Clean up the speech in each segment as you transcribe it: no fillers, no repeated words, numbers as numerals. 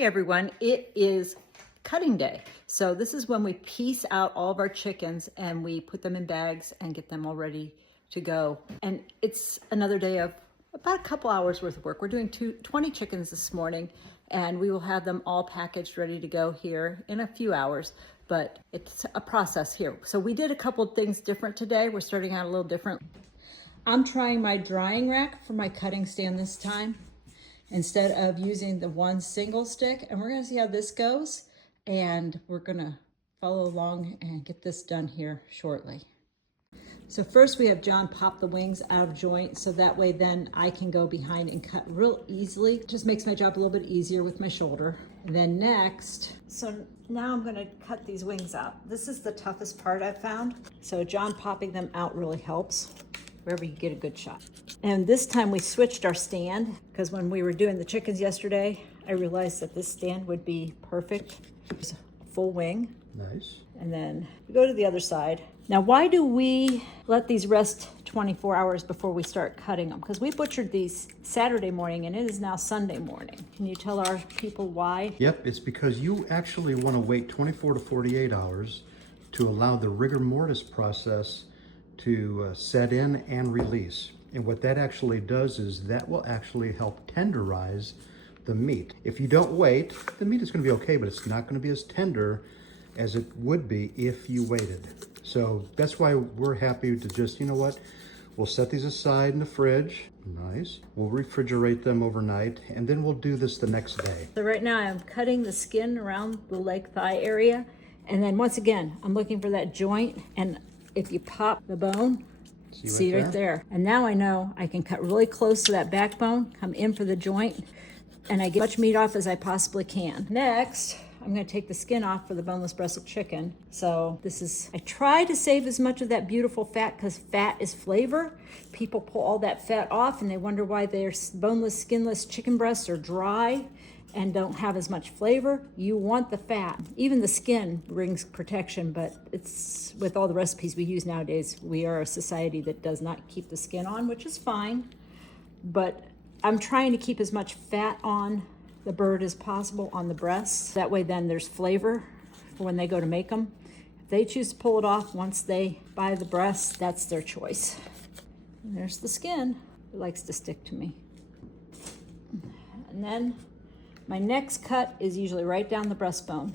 Hey everyone, it is cutting day. So this is when we piece out all of our chickens and we put them in bags and get them all ready to go. And it's another day of about a couple hours worth of work. We're doing 20 chickens this morning and we will have them all packaged ready to go here in a few hours, but it's a process here. So we did a couple of things different today. We're starting out a little different. I'm trying my drying rack for my cutting stand this time, instead of using the one single stick. And we're gonna see how this goes. And we're gonna follow along and get this done here shortly. So first we have John pop the wings out of joint, so that way then I can go behind and cut real easily. It just makes my job a little bit easier with my shoulder. And then next, so now I'm gonna cut these wings out. This is the toughest part I've found. So John popping them out really helps wherever you get a good shot. And this time we switched our stand because when we were doing the chickens yesterday, I realized that this stand would be perfect. It's a full wing. Nice. And then we go to the other side. Now, why do we let these rest 24 hours before we start cutting them? Because we butchered these Saturday morning and it is now Sunday morning. Can you tell our people why? Yep, it's because you actually want to wait 24 to 48 hours to allow the rigor mortis process to set in and release. And what that actually does is that will actually help tenderize the meat. If you don't wait, the meat is going to be okay, but it's not going to be as tender as it would be if you waited. So that's why we're happy to just, you know what, we'll set these aside in the fridge. Nice. We'll refrigerate them overnight, and then we'll do this the next day. So right now I'm cutting the skin around the leg thigh area. And then once again, I'm looking for that joint, and if you pop the bone, see right there. And now I know I can cut really close to that backbone, come in for the joint, and I get as much meat off as I possibly can. Next, I'm gonna take the skin off for the boneless breasted chicken. So this is, I try to save as much of that beautiful fat because fat is flavor. People pull all that fat off and they wonder why their boneless, skinless chicken breasts are dry and don't have as much flavor. You want the fat. Even the skin brings protection, but it's with all the recipes we use nowadays, we are a society that does not keep the skin on, which is fine. But I'm trying to keep as much fat on the bird as possible on the breasts. That way then there's flavor for when they go to make them. If they choose to pull it off once they buy the breasts, that's their choice. And there's the skin. It likes to stick to me. And then my next cut is usually right down the breastbone.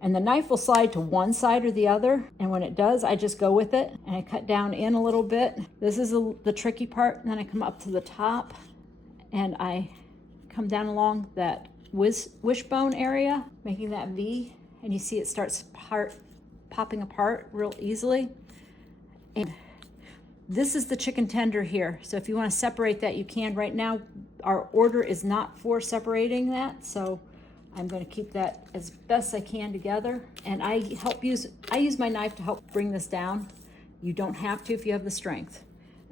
And the knife will slide to one side or the other. And when it does, I just go with it and I cut down in a little bit. This is the tricky part. And then I come up to the top and I come down along that wishbone area, making that V. And you see it starts popping apart real easily. And this is the chicken tender here. So if you want to separate that, you can. Right now, our order is not for separating that. So I'm going to keep that as best I can together. And I use my knife to help bring this down. You don't have to if you have the strength.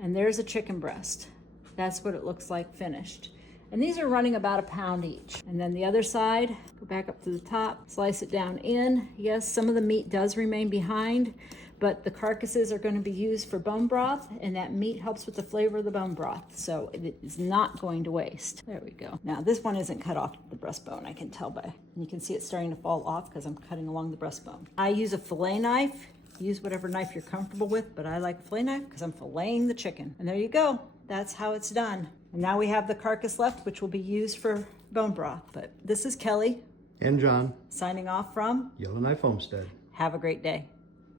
And there's a chicken breast. That's what it looks like finished. And these are running about a pound each. And then the other side, go back up to the top, slice it down in. Yes, some of the meat does remain behind, but the carcasses are going to be used for bone broth, and that meat helps with the flavor of the bone broth. So it is not going to waste. There we go. Now this one isn't cut off the breastbone, I can tell by, and you can see it starting to fall off because I'm cutting along the breastbone. I use a fillet knife. Use whatever knife you're comfortable with, but I like a fillet knife because I'm filleting the chicken. And there you go. That's how it's done. And now we have the carcass left, which will be used for bone broth. But this is Kelly. And John. Signing off from Yellowknife Homestead. Have a great day.